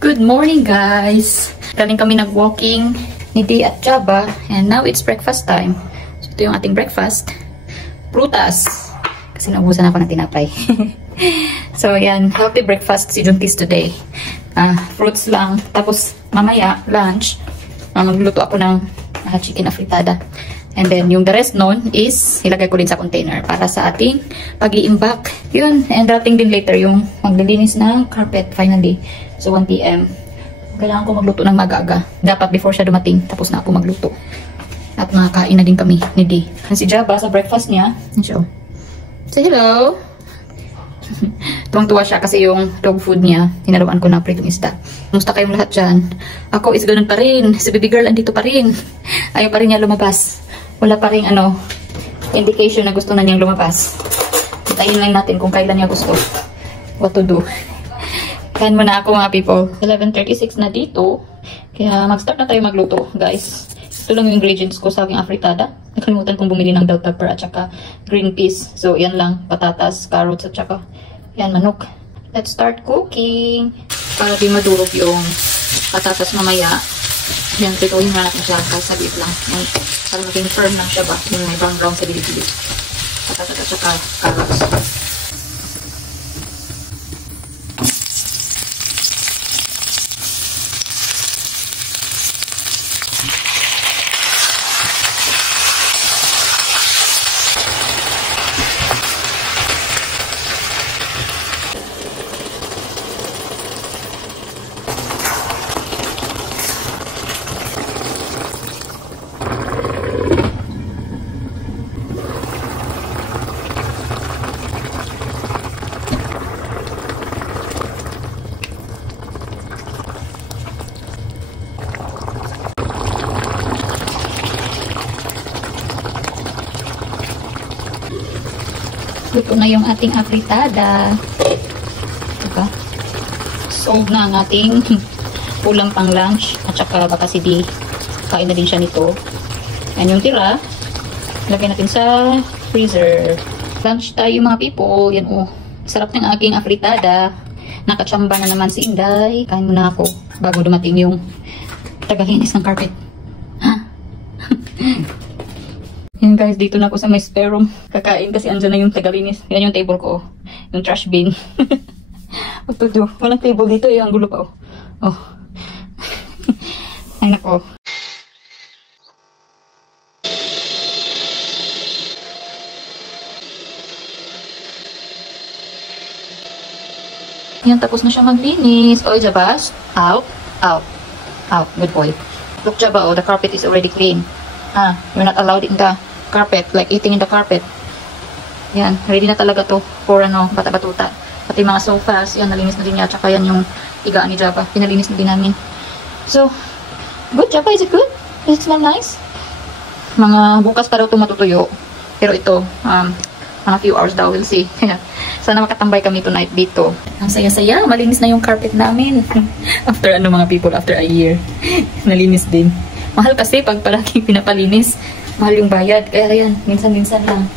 Good morning, guys! Galing kami nag-walking ni Dee at Jaba, and now it's breakfast time. So, ito yung ating breakfast. Prutas! Kasi naubusan ako ng tinapay. So, yan. Healthy breakfast si Juntis today. Fruits lang. Tapos, mamaya, lunch, magluluto ako ng chicken afritada. And then, yung the rest nun is, ilagay ko din sa container para sa ating pag-i-imbak. Yun. And dating din later yung maglilinis ng carpet finally. So, 1 PM. Kailangan ko magluto ng mag-aga. Dapat before siya dumating, tapos na ako magluto. At nakakain na din kami ni Dee. Si Jaba sa breakfast niya. So, say hello! Tuwang-tuwa siya kasi yung dog food niya, hinaluan ko na pritong isda. Kumusta kayong lahat dyan? Ako is ganun pa rin. Si baby girl andito pa rin. Ayaw pa rin niya lumabas. Wala pa rin indication na gusto na niyang lumabas. Hintayin lang natin kung kailan niya gusto. What to do. Kain muna ako mga people. 11:36 na dito. Kaya mag-start na tayo magluto, guys. Ito lang yung ingredients ko sa aking afritada. Nakalimutan kong bumili ng bell pepper at saka green peas. So, yan lang. Patatas, carrots at saka yan, manok. Let's start cooking. Para di madurog yung patatas mamaya. Yan, pituhin na natin siya. Kasabit lang. Yan, para maging firm lang siya ba? Yung may brown sa bilid-bilid. Patatas at saka carrots. Luto na yung ating afritada. Diba? Solve na ang ating ulam pang lunch. At saka baka si Dee, kain na din siya nito. Yan yung tira. Lagyan natin sa freezer. Lunch tayo mga people. Yan sarap ng aking afritada. Nakachamba na naman si Inday. Kain muna ako bago dumating yung tagalinis ng carpet. Yan guys, dito na ako sa may spare room. Kakain kasi andyan na yung tagalinis. Yan yung table ko. Yung trash bin. What to do? Walang table dito. Yung gulo pa. Oh. Ay nako. Yan, tapos na siya maglinis. Oh, Jabas. Out. Out. Out. Good boy. Look, Jaba, the carpet is already clean. You're not allowed in the carpet, like eating in the carpet. Yan, ready na talaga to for bata-batuta. Pati mga sofas, yan, nalinis na din niya. Tsaka yan yung higaan ni Jaba, pinalinis na din namin. So, good, Jaba, is it good? Does it smell nice? Mga bukas pa daw ito matutuyo. Pero ito, mga few hours daw, we'll see. Sana makatambay kami tonight dito. Ang saya-saya, malinis na yung carpet namin. After mga people, after a year. Nalinis din. Mahal kasi pag palaging pinapalinis. Mahal yung bayad. Kaya yan, minsan-minsan lang.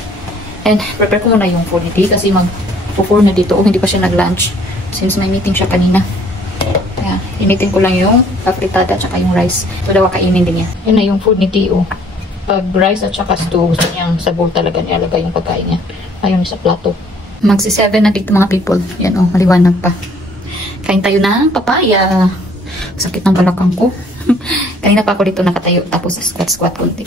And prepare ko muna yung food niti kasi mag-4 na dito. Hindi pa siya nag-lunch. Since may meeting siya kanina. Kaya, initin ko lang yung afritada at saka yung rice. So, daw kainin din niya. Yun na yung food ni Tio. Pag rice at saka stew, gusto niyang sa bowl talaga nilalagay yung pagkain niya. Ayun sa plato. Magsi-7 na dito mga people. Yan maliwanag pa. Kain tayo ng papaya. Sakit ng balakang ko. Kanina pa ako dito nakatayo. Tapos squat konti.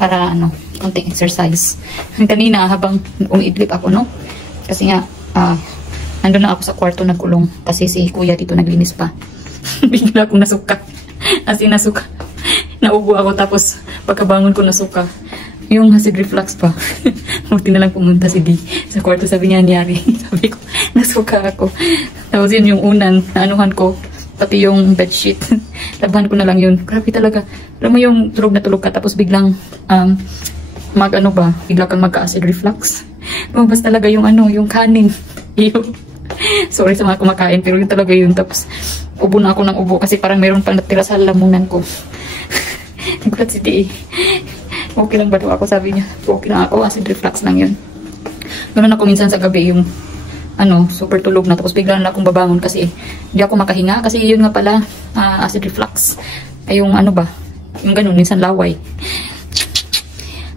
Para konting exercise. Kanina habang umiidlip ako, no? Kasi nga, nandun na ako sa kwarto nagkulong. Kasi si kuya dito naglinis pa. Bigla akong nasuka. As in nasuka. Naubo ako tapos pagkabangon ko nasuka. Yung acid reflux pa. Buti na lang pumunta si Dee sa kwarto, sabi niya nangyari. Sabi ko, nasuka ako. Tapos yun yung unang naanuhan ko. Pati yung bedsheet. Laban ko na lang yun. Grabe talaga. Alam mo yung tulog na tulog ka tapos biglang bigla kang magka-acid reflux. Lumabas talaga yung yung kanin. Sorry sa mga kumakain pero yun talaga yun. Tapos ubo na ako ng ubo kasi parang mayroon pang natira sa lamunan ko. Nagulat si Dee. Okay lang ba daw ako, sabi niya. Okay lang ako, acid reflux lang yun. Ganun ako minsan sa gabi yung super tulog na. Tapos bigla na akong babangon kasi hindi ako makahinga. Kasi yun nga pala, acid reflux. Ay yung yung ganun, minsan laway.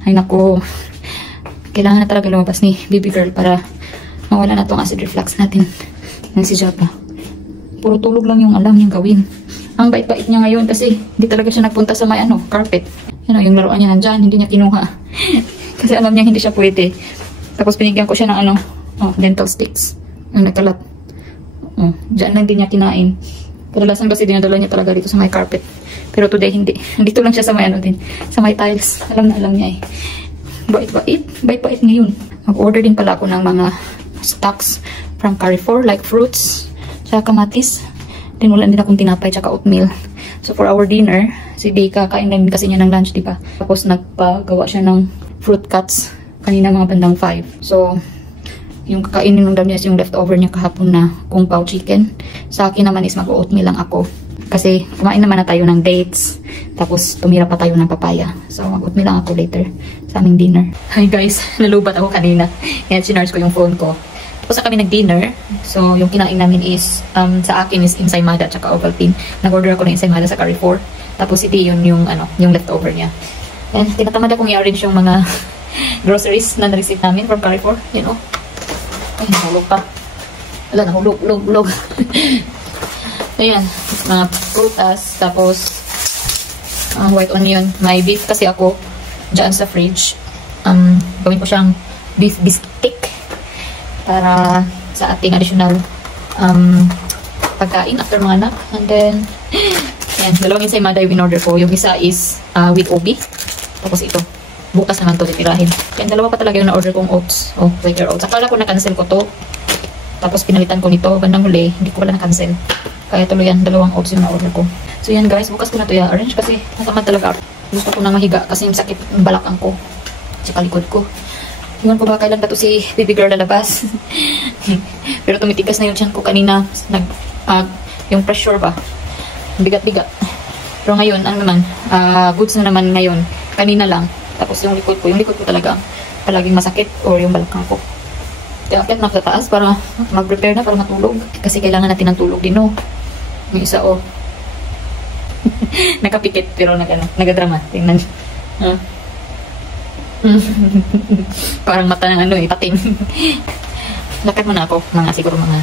Ay naku, kailangan na talaga lumabas ni baby girl para mawala na tong acid reflux natin. Yan si Japa. Puro tulog lang yung alam niyang gawin. Ang bait-bait niya ngayon kasi hindi talaga siya nagpunta sa may carpet. Yung laruan niya nandyan, hindi niya kinuha. Kasi alam niya hindi siya pwede. Tapos binigyan ko siya ng dental sticks. Ang nagkalat. Diyan lang din niya kinain. Kadalasan kasi dinadala niya talaga dito sa may carpet. Pero today hindi. Dito lang siya sa may din. Sa may tiles. Alam na alam niya eh. Bait-bait. Bait-bait ngayon. Mag-order din pala ako ng mga stocks from Carrefour. Like fruits. Tsaka kamatis. Tinulan din akong tinapay tsaka oatmeal. So for our dinner, si Dika, kain din kasi niya ng lunch, diba? Tapos nagpagawa siya ng fruit cuts kanina mga bandang 5. So, yung kakainin ng niya is yung leftover niya kahapon na kung pao chicken. Sa akin naman is mag-oatmeal lang ako. Kasi kumain naman na tayo ng dates. Tapos tumira pa tayo ng papaya. So mag-oatmeal lang ako later sa aming dinner. Hi guys, nalubat ako kanina. Yan, sinarge ko yung phone ko. Tapos kami nag-dinner. So, yung kinain namin is, sa akin is ensaymada at saka Ovaltine. Nag-order ako ng ensaymada sa Carrefour. Tapos si Dion yung leftover niya. And tinatamad akong i-arrange yung mga groceries na na-receive namin from Carrefour. Ay, nahulog pa. Wala, nahulog. Ayan, mga prutas. Tapos, white onion. May beef kasi ako dyan sa fridge. Gawin ko siyang beef bistek para sa ating additional pagkain after mga anak. And then, yan, dalawang ensaymada yung in-order ko. Yung isa is with obi. Tapos ito, bukas naman to titirahin. Yan, dalawa pa talaga yung na-order kong oats. Quaker oats. Akala ko na-cancel ko to. Tapos pinalitan ko nito. Bandang huli, hindi ko pala na-cancel. Kaya tuloy yan, dalawang oats yung na-order ko. So yan guys, bukas ko na to i-arrange kasi natamad talaga. Gusto ko na mahiga kasi yung sakit ng balakang ko. Tsaka likod ko. Iwan ko ba kailan ba to si baby girl lalabas. Pero tumitigas na yung tiyan ko kanina. Yung pressure ba. Bigat-bigat. Pero ngayon, goods na naman ngayon. Kanina lang. Tapos yung likod ko talaga palaging masakit or yung balakang ko. Kaya akit na sa taas para mag-prepare na para matulog. Kasi kailangan natin ng tulog din, no? Yung isa, nakapikit pero nagadrama. Tingnan. Parang mata ng pating. Lakad muna ako. Siguro mga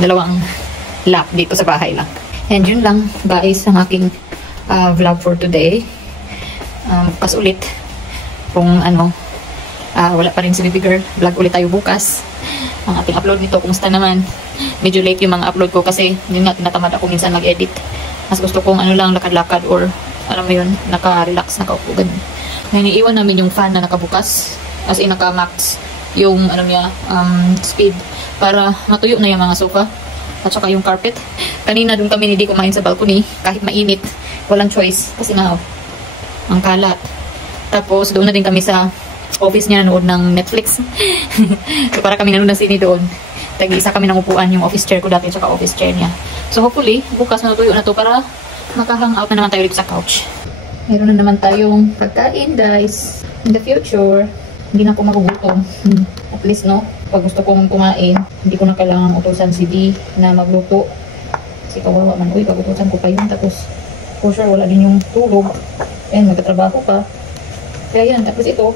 2 lap dito sa bahay lang. And yun lang guys ang aking vlog for today. Bukas ulit. Kung wala pa rin si baby girl, vlog ulit tayo bukas. Ang ating upload nito, kumusta naman? Medyo late yung mga upload ko kasi yun nga, tinatamad ako minsan mag-edit. Mas gusto kong lakad-lakad or alam mo yun, naka-relax, nakaupo, ganun. Ngayon, iiwan namin yung fan na nakabukas. As in, naka-max yung, speed. Para matuyo na yung mga sofa. At saka yung carpet. Kanina, doon kami hindi kumain sa balcony. Kahit mainit. Walang choice. Kasi ang kalat. Tapos, doon na din kami sa office niya nanood ng Netflix. So, para kami nanood ng sine doon. Tag-isa kami ng upuan yung office chair ko dati at saka office chair niya. So, hopefully, bukas natuyo na to para maka-hangout na naman tayo dito sa couch. Meron na naman tayong pagkain, guys. In the future, hindi na ako magugutom. At least, no? Pag gusto kong kumain, hindi ko na kailangan utusan si D na magluto. Kasi kawawa man. Uy, pag-utusan ko pa yun. Tapos, for sure, wala din yung tulog. And magtatrabaho pa. Kaya yan. Tapos ito,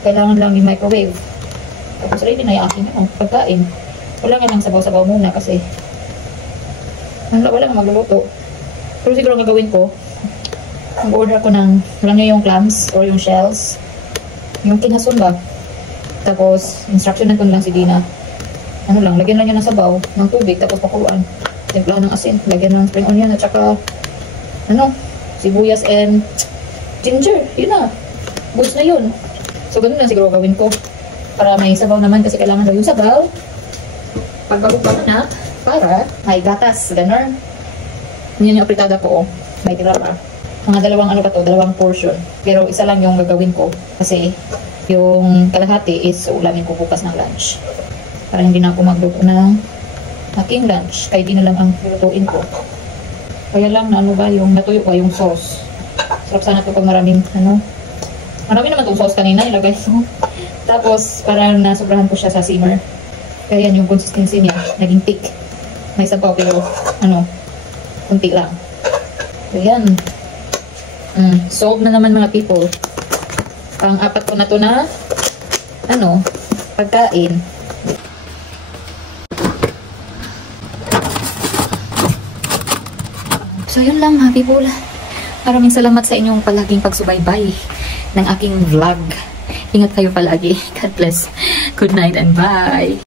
kailangan lang yung microwave. Tapos, ready na yung aking pagkain. Wala nga lang sabaw-sabaw muna kasi wala nga magluluto. Pero siguro ang gagawin ko, mag-order ako ng, wala nyo yung clams or yung shells. Yung kinason ba? Tapos, instructionan ko lang si Dina. Lagyan lang yun ng sabaw, ng tubig, tapos pakuluan. Timplahan ng asin, lagyan ng spring onion, at saka, sibuyas and ginger. Yun na. Goods na yun. So, ganun lang siguro gawin ko. Para may sabaw naman, kasi kailangan daw yung sabaw. Pagbago-bago na, para may gatas. Ganun. Yan yung apritada ko, may tira pa. Mga dalawang portion. Pero isa lang yung gagawin ko. Kasi yung kalahati is ulamin ko bukas ng lunch. Para hindi na ako magluto ng aking lunch. Kaya di na lang ang lutuin ko. Kaya lang na yung natuyo ko, yung sauce. Sarap sana ito pag marami naman itong sauce kanina. Ilagay ko. Tapos, para nasobrahan ko siya sa simmer. Kaya yan yung consistency niya. Naging thick. May sabaw pero, kunti lang. So, yan. Solved na naman mga people. Pang-apat ko na to na, pagkain. So, yun lang mga people. Maraming salamat sa inyong palaging pagsubaybay ng aking vlog. Ingat kayo palagi. God bless. Good night and bye.